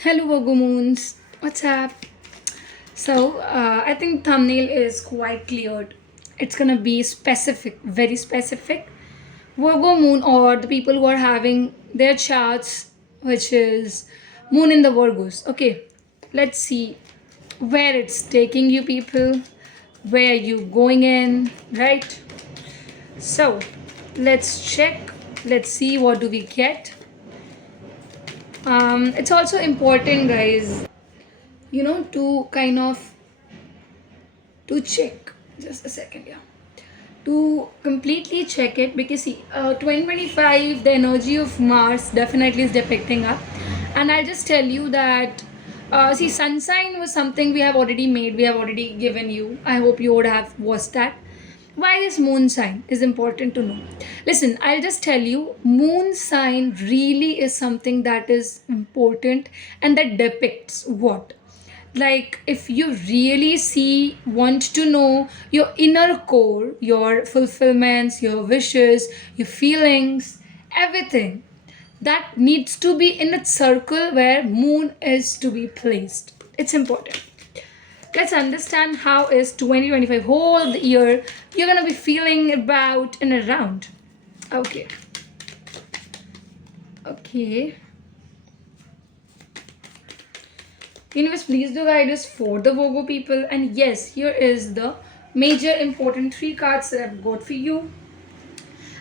Hello, Virgo Moons. What's up? I think thumbnail is quite cleared. It's gonna be specific, very specific. Virgo Moon, or the people who are having their charts, which is Moon in the Virgos. Okay, let's see where it's taking you, people. Where you going in, right? So, let's check. Let's see what do we get. It's also important, guys, to kind of to check. Just a second, yeah, to completely check it, because see, 2025, the energy of Mars definitely is depicting up. And I'll just tell you that, see, sun sign was something we have already made, we have already given you. I hope you would have watched that. Why this moon sign is important to know. Listen, I'll just tell you, moon sign really is something that is important, and that depicts what, like, if you really see, want to know your inner core, your fulfillments, your wishes, your feelings, everything that needs to be in its circle where moon is to be placed. It's important. Let's understand how is 2025 whole the year you're gonna be feeling about and around. Okay. Okay. Universe, please do guide us for the Virgo people. And yes, here is the major important three cards that I've got for you.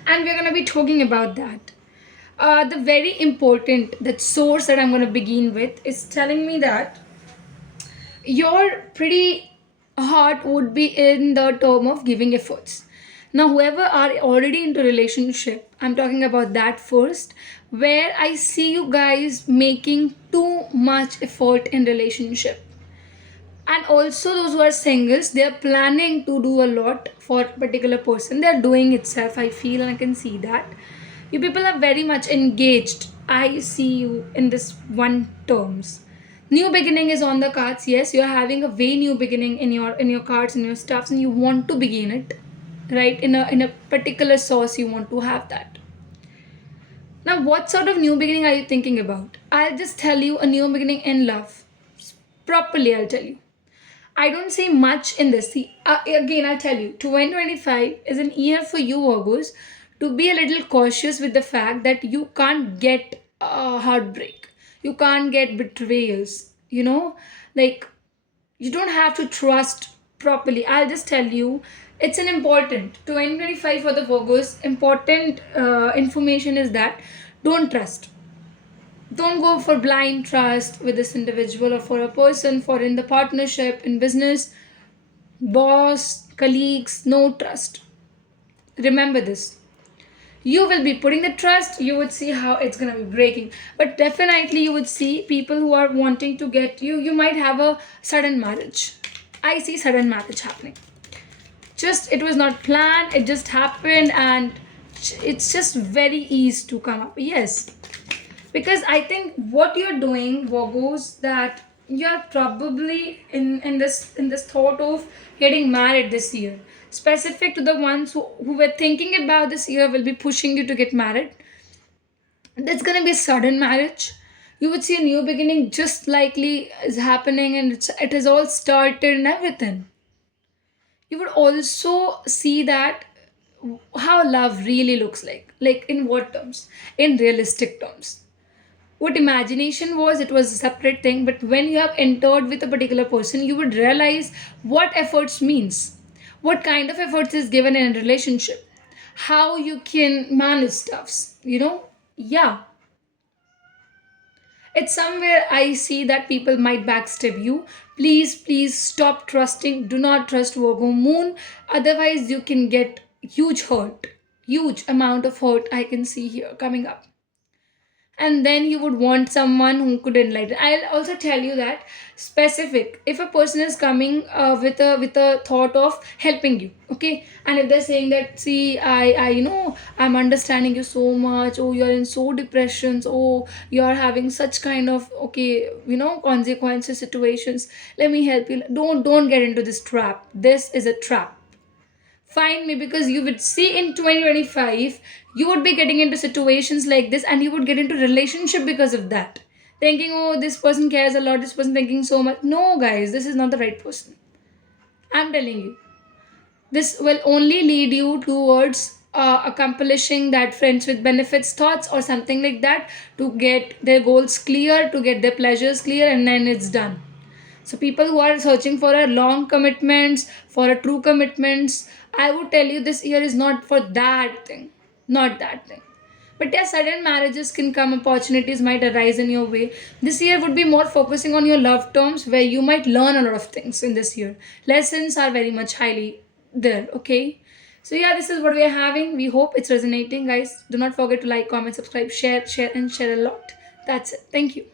And we're going to be talking about that. The very important, that source that I'm going to begin with is telling me that your pretty heart would be in the term of giving efforts. Now, whoever are already into relationship, I'm talking about that first, where I see you guys making too much effort in relationship. And also those who are singles, they are planning to do a lot for a particular person. They are doing itself, I feel, and I can see that. You people are very much engaged. I see you in this one terms. New beginning is on the cards. Yes, you're having a way new beginning in your cards, in your stuffs, and you want to begin it. Right? In a particular source, you want to have that. Now, what sort of new beginning are you thinking about? I'll just tell you, a new beginning in love. Properly, I'll tell you. I don't see much in this. See, again, I'll tell you, 2025 is an year for you, Virgos, to be a little cautious with the fact that you can't get heartbreak. You can't get betrayals. Like, you don't have to trust properly. I'll just tell you, it's an important 2025 for the Virgos. Important information is that don't trust. Don't go for blind trust with this individual or for a person, for in the partnership, in business, boss, colleagues, no trust. Remember this. You will be putting the trust, you would see how it's going to be breaking. But definitely, you would see people who are wanting to get you, you might have a sudden marriage. I see sudden marriage happening. Just, it was not planned, it just happened, and it's just very easy to come up. Yes, because I think what you're doing, Virgos, that you're probably in this thought of getting married this year. Specific to the ones who were thinking about this year will be pushing you to get married. That's gonna be a sudden marriage. You would see a new beginning just likely is happening, and it has all started and everything. You would also see that how love really looks like in what terms, in realistic terms. What imagination was, it was a separate thing, but when you have entered with a particular person, you would realize what efforts means, what kind of efforts is given in a relationship, how you can manage stuffs. Yeah, it's somewhere I see that people might backstab you. Please stop trusting. Do not trust Virgo moon, otherwise you can get huge hurt, huge amount of hurt I can see here coming up. And then you would want someone who could enlighten. I'll also tell you that, specific, if a person is coming with a thought of helping you, okay, and if they're saying that, see, I'm understanding you so much, oh, you're in so depressions, oh, you're having such kind of, okay, consequences, situations, let me help you. Don't get into this trap. This is a trap. Find me, because you would see in 2025 you would be getting into situations like this, and you would get into relationship because of that. thinking, oh, this person cares a lot, this person thinking so much. No, guys, this is not the right person. I'm telling you, this will only lead you towards accomplishing that friends with benefits thoughts or something like that, to get their goals clear, to get their pleasures clear, and then it's done. So people who are searching for a long commitments, for a true commitments, I would tell you this year is not for that thing, not that thing. But yeah, sudden marriages can come, opportunities might arise in your way. This year would be more focusing on your love terms, where you might learn a lot of things in this year. Lessons are very much highly there, okay? So yeah, this is what we are having. We hope it's resonating, guys. Do not forget to like, comment, subscribe, share, and share a lot. That's it. Thank you.